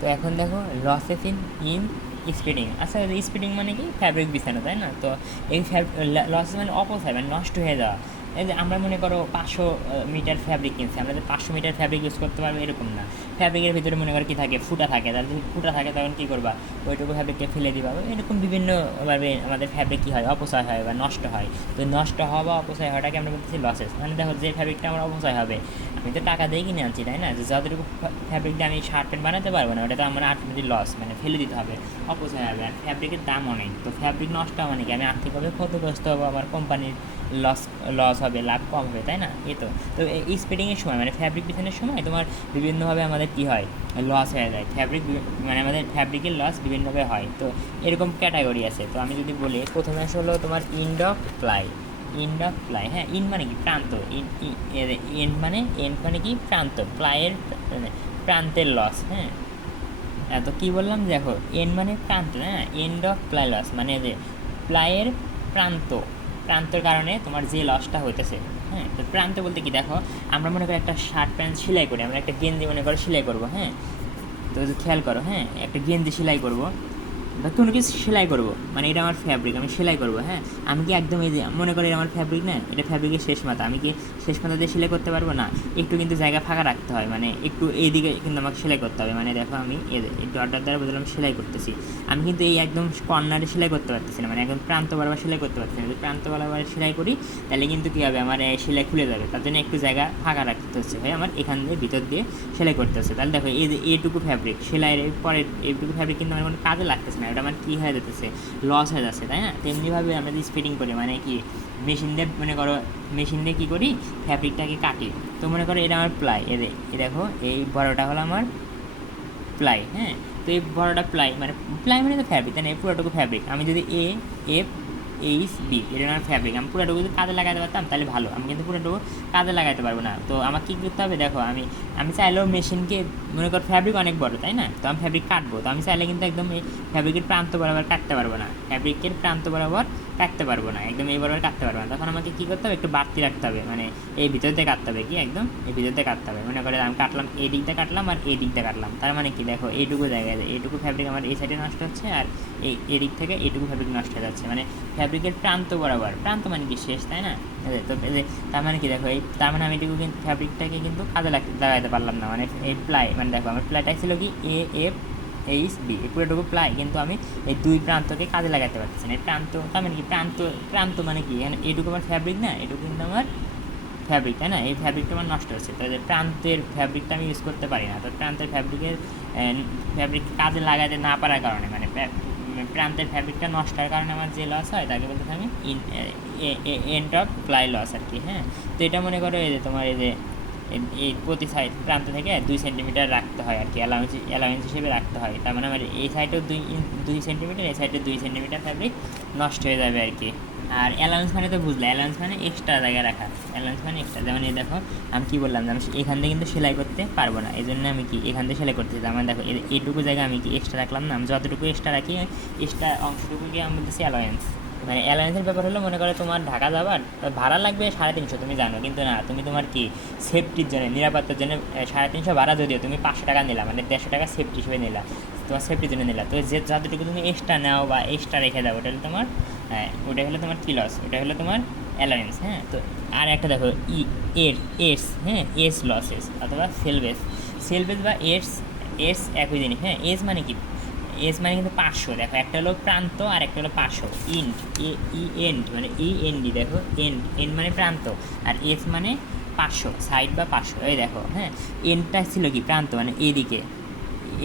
তো এখন দেখো লসেস ইন স্পিডিং। আচ্ছা স্পিডিং মানে কি ফ্যাব্রিক বিছানো, তাই না? তো এই লসেস মানে অপচয়, মানে নষ্ট হয়ে যাওয়া। এই যে আমরা মনে করো 500 মিটার ফ্যাব্রিক কিনছি, আমরা যে 500 মিটার ফ্যাব্রিক ইউজ করতে পারবো এরকম না। ফ্যাব্রিকের ভিতরে মনে করো কী থাকে, ফুটা থাকে, তাহলে যদি ফুটা থাকে তখন কী করবা, ওইটুকু ফ্যাব্রিককে ফেলে দিবা। এরকম বিভিন্নভাবে আমাদের ফ্যাব্রিক কী হয়, অপচয় হয় বা নষ্ট হয়। তো নষ্ট হওয়া বা অপচয় হওয়াটাকে আমরা বলতেছি লসেস। মানে দেখো যে ফ্যাব্রিকটা আমার অপচয় হবে, আমি তো টাকা দিয়ে কিনে আনছি, তাই না? যে যতটুকু ফ্যাব্রিক দিয়ে আমি শার্ট প্যান্ট বানাতে পারবো না, ওটা তো আমার আলটিমেটলি লস, মানে ফেলে দিতে হবে, অপচয় হবে। আর ফ্যাব্রিকের দাম অনেক, তো ফ্যাব্রিক নষ্ট হওয়া মানে কি, আমি আর্থিকভাবে ক্ষতিগ্রস্ত হবো, আমার কোম্পানির লস লস হবে, লাভ কম হবে, তাই না? এই তো তো এই স্পিডিংয়ের সময় মানে ফ্যাব্রিক বিছানোর সময় তোমার বিভিন্নভাবে আমাদের কী হয়, লস হয়ে যায়। মানে আমাদের ফ্যাব্রিকের লস বিভিন্নভাবে হয়। তো এরকম ক্যাটাগরি আছে। তো আমি যদি বলি, প্রথমে আসে হলো তোমার ইন্ড অফ প্লাই। হ্যাঁ, ইন মানে কি প্রান্ত, এন্ড মানে কি প্রান্ত, প্লাইয়ের মানে প্রান্তের লস। হ্যাঁ, তো কী বললাম, দেখো এন্ড মানে প্রান্ত, হ্যাঁ, এন্ড অফ প্লাই লস মানে যে প্লাইয়ের প্রান্ত, প্রান্তর কারণে তোমার যে লসটা হইতেছে। হ্যাঁ, তো প্রান্ত বলতে কি, দেখো আমরা মনে করি একটা শার্ট প্যান্ট সেলাই করি, আমরা একটা গেঞ্জি মনে করো সেলাই করবো। হ্যাঁ, তো খেয়াল করো, হ্যাঁ, একটা গেঞ্জি সেলাই করবো বা কোনো কিছু সেলাই করবো, মানে এটা আমার ফ্যাব্রিক, আমি সেলাই করবো। হ্যাঁ, আমি কি একদম এই যে মনে করি এটা আমার ফ্যাব্রিক না, এটা ফ্যাব্রিকের শেষ মাথা, আমি কি শেষ মাথা দিয়ে সেলাই করতে পারবো না? একটু কিন্তু জায়গা ফাঁকা রাখতে হয়, মানে একটু এইদিকে কিন্তু আমাকে সেলাই করতে হবে। মানে দেখো আমি এই ডটটার দ্বারা বদলে আমি সেলাই করতেছি, আমি কিন্তু এই একদম কর্নারে সেলাই করতে পারতেছি না, মানে একদম প্রান্ত বরাবর সেলাই করতে পারতেছি না। যদি প্রান্ত বরাবর সেলাই করি তাহলে কিন্তু কী হবে, আমার সেলাই খুলে যাবে, তার জন্য একটু জায়গা ফাঁকা রাখতে হচ্ছে ভাই, আমার এখান দিয়ে ভিতর দিয়ে সেলাই করতে হচ্ছে। তাহলে দেখো এই যে এইটুকু ফ্যাব্রিক সেলাইয়ের পরের এইটুকু ফ্যাব্রিক কিন্তু আমার কোনো কাজে লাগতেছে না, এটা আমার কী হয়ে যেতেছে, লস হয়ে যাচ্ছে, তাই না? তেমনিভাবে আমরা যদি স্পিডিং করি, মানে কি মেশিন দিয়ে মনে করো, মেশিন দিয়ে কী করি, ফ্যাব্রিকটাকে কাটি। তো মনে করো এটা আমার প্লাই, এ দেখো এই বড়টা হলো আমার প্লাই। হ্যাঁ, তো এই বড়টা প্লাই, মানে প্লাই মানে তো ফ্যাব্রিক, তাই না? এই পুরোটুকু ফ্যাব্রিক আমি যদি এফ এইচ বি, এটা আমার ফ্যাব্রিক, আমি পুরোটুকু যদি কাজে লাগাতে পারতাম তাহলে ভালো, আমি কিন্তু পুরোটুকু কাজে লাগাতে পারবো না। তো আমাকে কী করতে হবে, দেখো আমি আমি চাইলেও মেশিনকে, মনে কর ফ্যাব্রিক অনেক বড়, তাই না? তো আমি ফ্যাব্রিক কাটবো, তো আমি চাইলে কিন্তু একদম এই ফ্যাব্রিকের প্রান্ত বরাবর কাটতে পারবো না, ফ্যাব্রিকের প্রান্ত বরাবর কাটতে পারবো না, একদম এই বরাবর কাটতে পারবো না। তখন আমাকে কী করতে হবে, একটু বাড়তি রাখতে হবে, মানে এই ভিতর দিয়ে কাটতে হবে, কি একদম এই ভিতর দিয়ে কাটতে হবে। মনে করে আমি কাটলাম, এই দিকটা কাটলাম আর এই দিকটা কাটলাম, তার মানে কি, দেখো এইটুকু জায়গায় এইটুকু ফ্যাব্রিক আমার এই সাইডে নষ্ট হচ্ছে, আর এই দিক থেকে এইটুকু ফ্যাব্রিক নষ্ট হয়ে যাচ্ছে, মানে ফ্যাব্রিকের প্রান্ত বরাবর, প্রান্ত মানে কি শেষ, তাই না? তো তার মানে কি, দেখো এই তার মানে আমি এটুকু কিন্তু ফ্যাব্রিকটাকে কিন্তু কাজে লাগাতে পারলাম না, মানে এই প্লাই, মানে দেখো আমার প্লাইটা ছিল কি এফ এইচ বি, এই পুরোটুকু প্লাই, কিন্তু আমি এই দুই প্রান্তকে কাজে লাগাতে পারছি না। এই প্রান্ত তার মানে কি, প্রান্ত মানে কি, এখানে এইটুকু আমার ফ্যাব্রিক না, এটুকু কিন্তু আমার ফ্যাব্রিক, তাই না? এই ফ্যাব্রিকটা আমার নষ্ট হচ্ছে, তাহলে প্রান্তের ফ্যাব্রিকটা আমি ইউজ করতে পারি না। তো প্রান্তের ফ্যাব্রিক কাজে লাগাতে না পারার কারণে, মানে প্রান্তের ফ্যাব্রিকটা নষ্ট হওয়ার কারণে আমার যে লস হয় তাকে বলতে আমি এন্ড অফ প্লাই লস আর কি। হ্যাঁ, তো এটা মনে করো এই যে তোমার এই যে এই প্রতি সাইড প্রান্ত থেকে 2 সেন্টিমিটার রাখতে হয় আর কি, অ্যালাউন্স হিসেবে রাখতে হয়। তার মানে আমার এই সাইডেও 2 সেন্টিমিটার, এই সাইডে 2 সেন্টিমিটার ফ্যাব্রিক নষ্ট হয়ে যাবে আর কি। আর অ্যালাউন্স মানে তো বুঝলে, অ্যালাউন্স মানে এক্সট্রা জায়গায় রাখা, অ্যালাউন্স মানে এক্সট্রা। যেমন এই দেখো আমি কী বললাম, যে আমি এখান থেকে কিন্তু সেলাই করতে পারবো না, এই জন্য আমি কি এখান থেকে সেলাই করতে চাই। আমার দেখো এইটুকু জায়গা আমি কি এক্সট্রা রাখলাম না, আমি যতটুকু এক্সট্রা রাখি, এক্সট্রা অংশটুকুকে আমি বলতেছি অ্যালাউন্স। মানে অ্যালায়েন্সের ব্যাপার হলো, মনে করো তোমার ঢাকা যাবার ভাড়া লাগবে 350, তুমি জানো, কিন্তু না, তুমি তোমার কি সেফটির জন্য, নিরাপত্তার জন্য 350 ভাড়া, যদিও তুমি 500 টাকা নিলা, মানে 150 টাকা সেফটি হিসেবে নিলা, তোমার সেফটির জন্য নিলা। তো যে যতটুকু তুমি এক্সট্রা নাও বা এক্সট্রা রেখে দাও, ওটা হলো তোমার, হ্যাঁ, ওটা হলো তোমার কী লস, ওটা হলো তোমার অ্যালায়েন্স। হ্যাঁ, তো আর একটা দেখো হ্যাঁ, এস লসেস অথবা সেলবেস বা এস একই জিনিস। হ্যাঁ, এস মানে কি, এস মানে কিন্তু 500, দেখো একটা হলো প্রান্ত আর একটা হলো 500। এন্ড মানে END, দেখো এন্ড মানে প্রান্ত, আর এস মানে 500, সাইড বা 500। এই দেখো, হ্যাঁ, এন্ডটা ছিল কি প্রান্ত, মানে এদিকে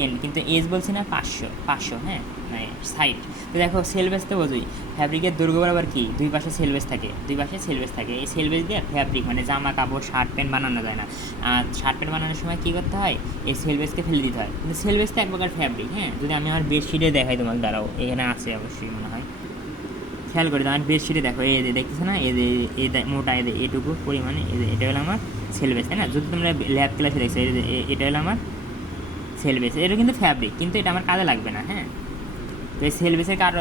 এন্ড, কিন্তু এজ বলছি না, 500, হ্যাঁ, মানে সাইড। তো দেখো সেলভেজ তো বোঝোই, ফ্যাব্রিকের দৈর্ঘ্য বরাবর কি দুই পাশে সেলভেজ থাকে, এই সেলভেজ দিয়ে ফ্যাব্রিক মানে জামা কাপড় শার্ট প্যান্ট বানানো যায় না। আর শার্ট প্যান্ট বানানোর সময় কী করতে হয়, এই সেলভেজকে ফেলে দিতে হয়, কিন্তু সেলভেজ তো এক প্রকার ফ্যাব্রিক। হ্যাঁ, যদি আমি আমার বেডশিটে দেখাই তোমাকে, দাঁড়াও, এখানে আছে অবশ্যই মনে হয়, খেয়াল করে আমার বেডশিটে দেখো, এই যে দেখতেছো না, এই যে এই মোটা, এই যে এটুকু পরিমাণে, এই যে এটা হলো আমার সেলভেজ, তাই না? যদি তোমরা ল্যাব ক্লাসে দেখছো, এই যে এটা হলো আমার সেলভেজ, এটা কিন্তু ফ্যাব্রিক, কিন্তু এটা আমার কাজে লাগবে না। হ্যাঁ, তো এই সেলভেসের কারণ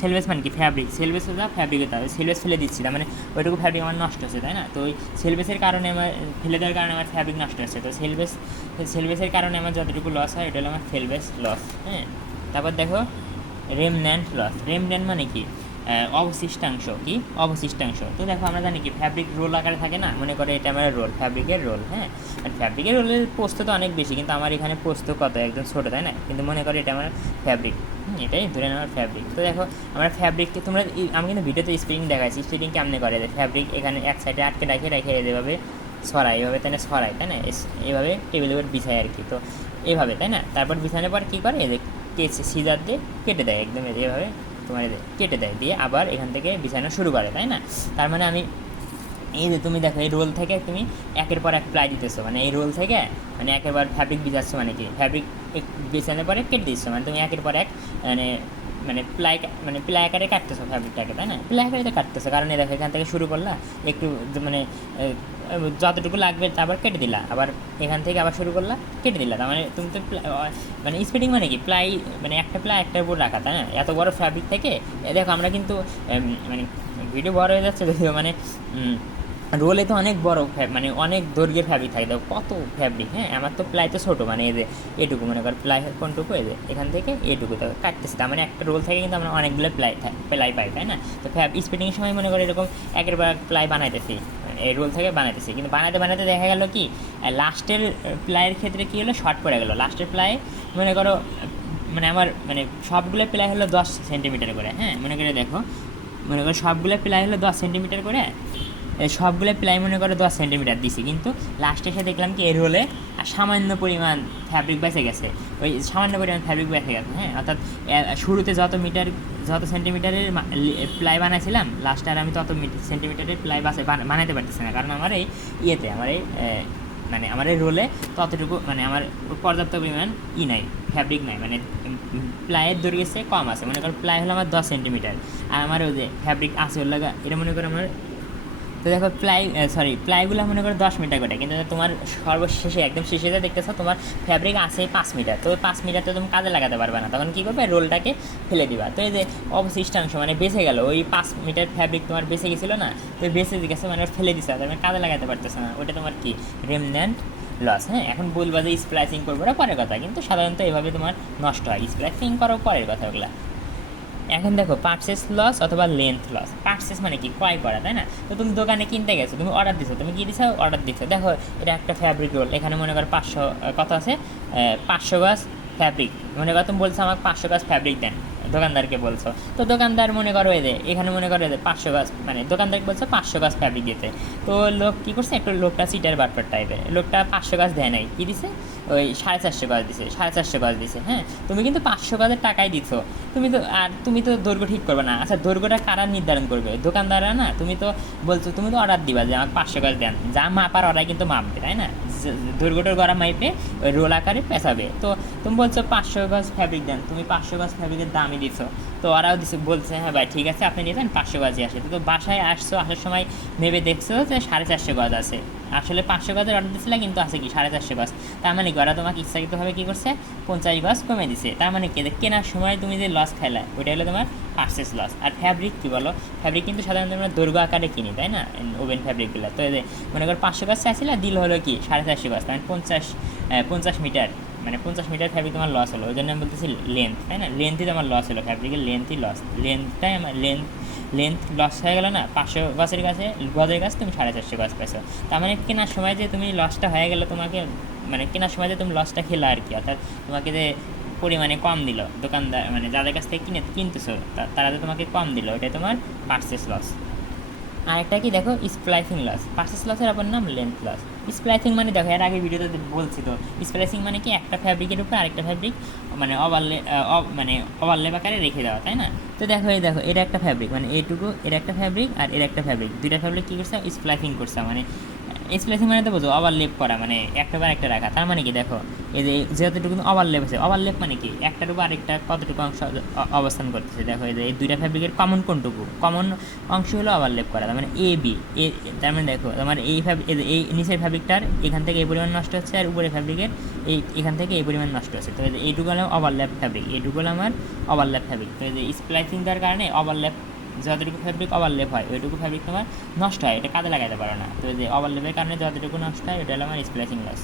সেলভেস মানে কি ফ্যাব্রিক, সেলভেস হচ্ছে ফ্যাব্রিক হতে হবে, সেলভেস ফেলে দিচ্ছি তার মানে ওইটুকু ফ্যাব্রিক আমার নষ্ট হচ্ছে, তাই না? তো ওই সেলভেসের কারণে আমার ফেলে দেওয়ার কারণে আমার ফ্যাব্রিক নষ্ট হচ্ছে। তো সেলভেসের কারণে আমার যতটুকু লস হয় এটা হলো আমার সেলভেস লস। হ্যাঁ, তারপর দেখো রেমন্যান্ট লস। রেমন্যান্ট মানে কি অবশিষ্টাংশ, কি অবশিষ্টাংশ। তো দেখো আমরা জানি কি ফ্যাব্রিক রোল আকারে থাকে না, মনে করে এটা আমার রোল, ফ্যাব্রিকের রোল। হ্যাঁ, আর ফ্যাব্রিকের রোলের পোস্ত তো অনেক বেশি, কিন্তু আমার এখানে পোস্ত কত একদম ছোটো, তাই না? কিন্তু মনে করে এটা আমার ফ্যাব্রিক, এটাই ধরে নেওয়ার ফ্যাব্রিক। তো দেখো আমরা ফ্যাব্রিককে তোমরা আমি কিন্তু ভিডিওতে স্প্রিং দেখাচ্ছি, স্প্রিং কেমনে করে ফ্যাব্রিক এখানে এক সাইডে আটকে রেখে যেভাবে ছড়াই, এইভাবে তাই না ছড়াই, তাই না? এইভাবে টেবিলের উপর বিছায় আর কি। তো এইভাবে, তাই না? তারপর বিছানোর পর কী করে এদের সিজার দিয়ে কেটে দেয়, একদম এইভাবে তোমার কেটে দেয়, দিয়ে আবার এখান থেকে বিছানো শুরু করে, তাই না? তার মানে আমি এই যে তুমি দেখো এই রোল থেকে তুমি একের পর এক প্লাই দিতেছো, মানে এই রোল থেকে মানে একের পর ফ্যাব্রিক বিছাচ্ছ, মানে কি ফ্যাব্রিক বিছানোর পরে কেটে দিচ্ছ, মানে তুমি একের পর এক মানে প্লাই আকারে কাটতেছো ফ্যাব্রিকটাকে, তাই না? প্লাই আকারে তো কাটতেছো, কারণ দেখো এখান থেকে শুরু করলা একটু মানে যতটুকু লাগবে তারপর কেটে দিলা, আবার এখান থেকে আবার শুরু করলা কেটে দিলা, তার মানে তুমি তো মানে স্পিডিং মানে কি প্লাই মানে একটা প্লাই একটার উপর রাখা, তাই না? এত বড় ফ্যাব্রিক থেকে দেখো আমরা কিন্তু মানে ভিডিও বড় হয়ে যাচ্ছে যদিও, মানে রোলে তো অনেক বড় মানে অনেক দৈর্ঘ্যের ফ্যাব্রিক থাকে, দেখো কত ফ্যাব্রিক। হ্যাঁ, আমার তো প্লাই তো ছোটো, মানে এই যে এটুকু মনে কর প্লাই কোনটুকু, এই যে এখান থেকে এটুকু তো কাটতেছে, তার মানে একটা রোল থেকে কিন্তু আমরা অনেকগুলো প্লাই পাই, তাই না? তো স্পিডিংয়ের সময় মনে করো এরকম একের পর এক প্লাই বানাইতেছি, এই রোল থেকে বানাইতেছি, কিন্তু বানাতে দেখা গেল কি লাস্টের প্লাইয়ের ক্ষেত্রে কী হলো, শর্ট পড়ে গেলো। লাস্টের প্লাই মনে করো মানে আমার মানে সবগুলো প্লাই হলো 10 সেন্টিমিটার করে। হ্যাঁ, মনে করে দেখো, মনে করো সবগুলো প্লাই হলো 10 সেন্টিমিটার করে, সবগুলো প্লাই মনে করে 10 সেন্টিমিটার দিছি, কিন্তু লাস্টে এসে দেখলাম কি এর হলে সামান্য পরিমাণ ফ্যাব্রিক বেঁচে গেছে, ওই সামান্য পরিমাণ ফ্যাব্রিক বেঁচে গেছে। হ্যাঁ, অর্থাৎ শুরুতে যত সেন্টিমিটারের প্লাই বানাইছিলাম, লাস্টে আর আমি তত সেন্টিমিটারের প্লাই বানাইতে পারতেছি না, কারণ আমার এই আমার এই মানে আমার এই রোলে ততটুকু মানে আমার পর্যাপ্ত পরিমাণ নাই, ফ্যাব্রিক নাই, মানে প্লাইয়ের দৈর্ঘ্যে কম আছে। মনে করো প্লাই হলো আমার 10 সেন্টিমিটার, আর আমার ওই যে ফ্যাব্রিক আছে ওর লাগা এটা মনে করো আমার। তো দেখো প্লাইগুলো মনে করো 10 মিটার করে, কিন্তু তোমার সর্বশেষে একদম শেষে দেখতেছো তোমার ফ্যাব্রিক আছে 5 মিটার, তো 5 মিটার তো তুমি কাজে লাগাতে পারবে না, তখন কী করবে রোলটাকে ফেলে দিবা। তো এই যে অবশিষ্টাংশ মানে বেঁচে গেল, ওই 5 মিটার ফ্যাব্রিক তোমার বেঁচে গেছিলো না, তো বেঁচে গেছে মানে ফেলে দিচ্ছে, তুমি কাজে লাগাতে পারতেছো না, ওটা তোমার কি রেমন্যান্ট লস। হ্যাঁ, এখন বলবা যে স্প্লাইসিং করবো ওটা পরের কথা, কিন্তু সাধারণত এভাবে তোমার নষ্ট হয়, স্প্লাইসিং করো পরের কথা ওগুলা। এখন দেখো পারচেস লস অথবা লেন্থ লস। পারচেস মানে কি ক্রয় করা, তাই না? তো তুমি দোকানে কিনতে গেছো, তুমি অর্ডার দিছো, তুমি কি দিছো অর্ডার দিচ্ছ, দেখো এটা একটা ফ্যাব্রিক রোল, এখানে মনে করো 500 কত আছে 500 গজ ফ্যাব্রিক, মনে করো তুমি বলছো আমাকে 500 গজ ফ্যাব্রিক দেন, দোকানদারকে বলছো, তো দোকানদার মনে করো এখানে মনে করো 500 গজ মানে দোকানদারকে বলছো 500 গজ ফ্যাব্রিক দিতে, তো লোক কী করছে একটু লোকটা সিটার বাটপার টাইপের, লোকটা 500 গজ দেয় নাই, কী দিছে ওই 450 গজ দিছে, 450 গজ দিছে। হ্যাঁ, তুমি কিন্তু 500 গজের টাকাই দিচ্ছ, তুমি তো দৈর্ঘ্য ঠিক করবে না। আচ্ছা, দৈর্ঘ্যটা কারা নির্ধারণ করবে? দোকানদাররা না? তুমি তো বলছো, তুমি তো অর্ডার দিবা যে আমাকে 500 গজ দেন, যা মাপার ওরাই কিন্তু মাপবে, তাই না? দৈর্ঘ্যটার গড়া মাইপে ওই রোল আকারে পেঁচাবে। তো তুমি বলছো 500 গজ ফ্যাব্রিক দেন, তুমি 500 গজ ফ্যাব্রিকের দামই দিছো, তো ওরাও বলছে হ্যাঁ ভাই ঠিক আছে আপনি নিয়ে যান, 500 গজই আসে। তো বাসায় আসার সময় ভেবে দেখছো যে 450 গজ আছে, আসলে 500 গজের অর্ডার দিচ্ছিল, কিন্তু আছে কি 450 গজ, তার মানে কি ওরা তোমাকে ইচ্ছাকৃতভাবে কী করছে 50 গজ কমে দিছে, তার মানে কি কেনার সময় তুমি যে লস খাইলা ওইটা হলো তোমার পারচেস লস। আর ফ্যাব্রিক কী বলো, ফ্যাব্রিক কিন্তু সাধারণত আমরা দৈর্ঘ্য আকারে কিনি, তাই না? ওভেন ফ্যাব্রিকগুলো, তো মনে করো 500 গজ চাইছিল, দিল হলো কি 450 গজ, মানে 50 মিটার, মানে 50 মিটার ফ্যাব্রিক তোমার লস হলো, ওই জন্য আমি বলতেছি লেন্থ, তাই না? লেন্থই তোমার লস হলো, ফ্যাব্রিকের লেন্থই লস, লেন্থটাই আমার লেন্থ লস হয়ে গেলো না। 500 গজের কাছে তুমি 450 গজ পেয়েছো, তার মানে কেনার সময় যে তুমি লসটা হয়ে গেলো, তোমাকে মানে কেনার সময় যে তুমি লসটা খেলা আর কি, অর্থাৎ তোমাকে যে পরিমাণে কম দিল দোকানদার, মানে যাদের কাছ থেকে কিনতেছো তারা যে তোমাকে কম দিল, ওটাই তোমার পারচেস লস। আরেকটা কি দেখো স্প্লাইসিং লস। পারচেস লসের অপর নাম লেন্থ লস। স্প্লাইসিং মানে দেখো এর আগে ভিডিওতে বলছি, তো স্প্লাইসিং মানে কি একটা ফ্যাব্রিকের উপরে আরেকটা ফ্যাব্রিক মানে ওভারলেপ আকারে রেখে দেওয়া, তাই না? তো দেখো এটা একটা ফ্যাব্রিক, মানে এটুকু এর একটা ফ্যাব্রিক আর এর একটা ফ্যাব্রিক, দুইটা ফ্যাব্রিক কী করছে স্প্লাইসিং করছে, মানে স্প্লাইসিং মানে তো বোঝো ওভারলেপ করা, মানে একটার পর একটা রাখা। তার মানে কি দেখো, এই যে যতটুকু ওভারলেপ আছে, ওভারলেপ মানে কি একটার উপর আরেকটা কতটুকু অংশ অবস্থান করতেছে। দেখো এই যে এই দুইটা ফ্যাব্রিকের কমন কোনটুকু, কমন অংশ হলো ওভারলেপ করা। তার মানে এ বি এ, তার মানে দেখো তোমার এই নিচের ফ্যাব্রিকটার এখান থেকে এই পরিমাণ নষ্ট হচ্ছে, আর উপরে ফ্যাব্রিকের এখান থেকে এই পরিমাণ নষ্ট হচ্ছে। তো এইটুকু হলো ওভারল্যাপ ফ্যাব্রিক, এইটুকু হলো আমার ওভারল্যাপ ফ্যাব্রিক। তো এই যে স্প্লাইসিং দেওয়ার কারণে ওভারল্যাপ, যতটুকু ফ্যাব্রিক ওভারলেপ হয় ওইটুকু ফ্যাব্রিক তোমার নষ্ট হয়, এটা কাজে লাগাতে পারো না। তো এই যে ওভারলেপের কারণে যতটুকু নষ্ট হয় ওটা হলো আমার স্প্লাইসিং লস।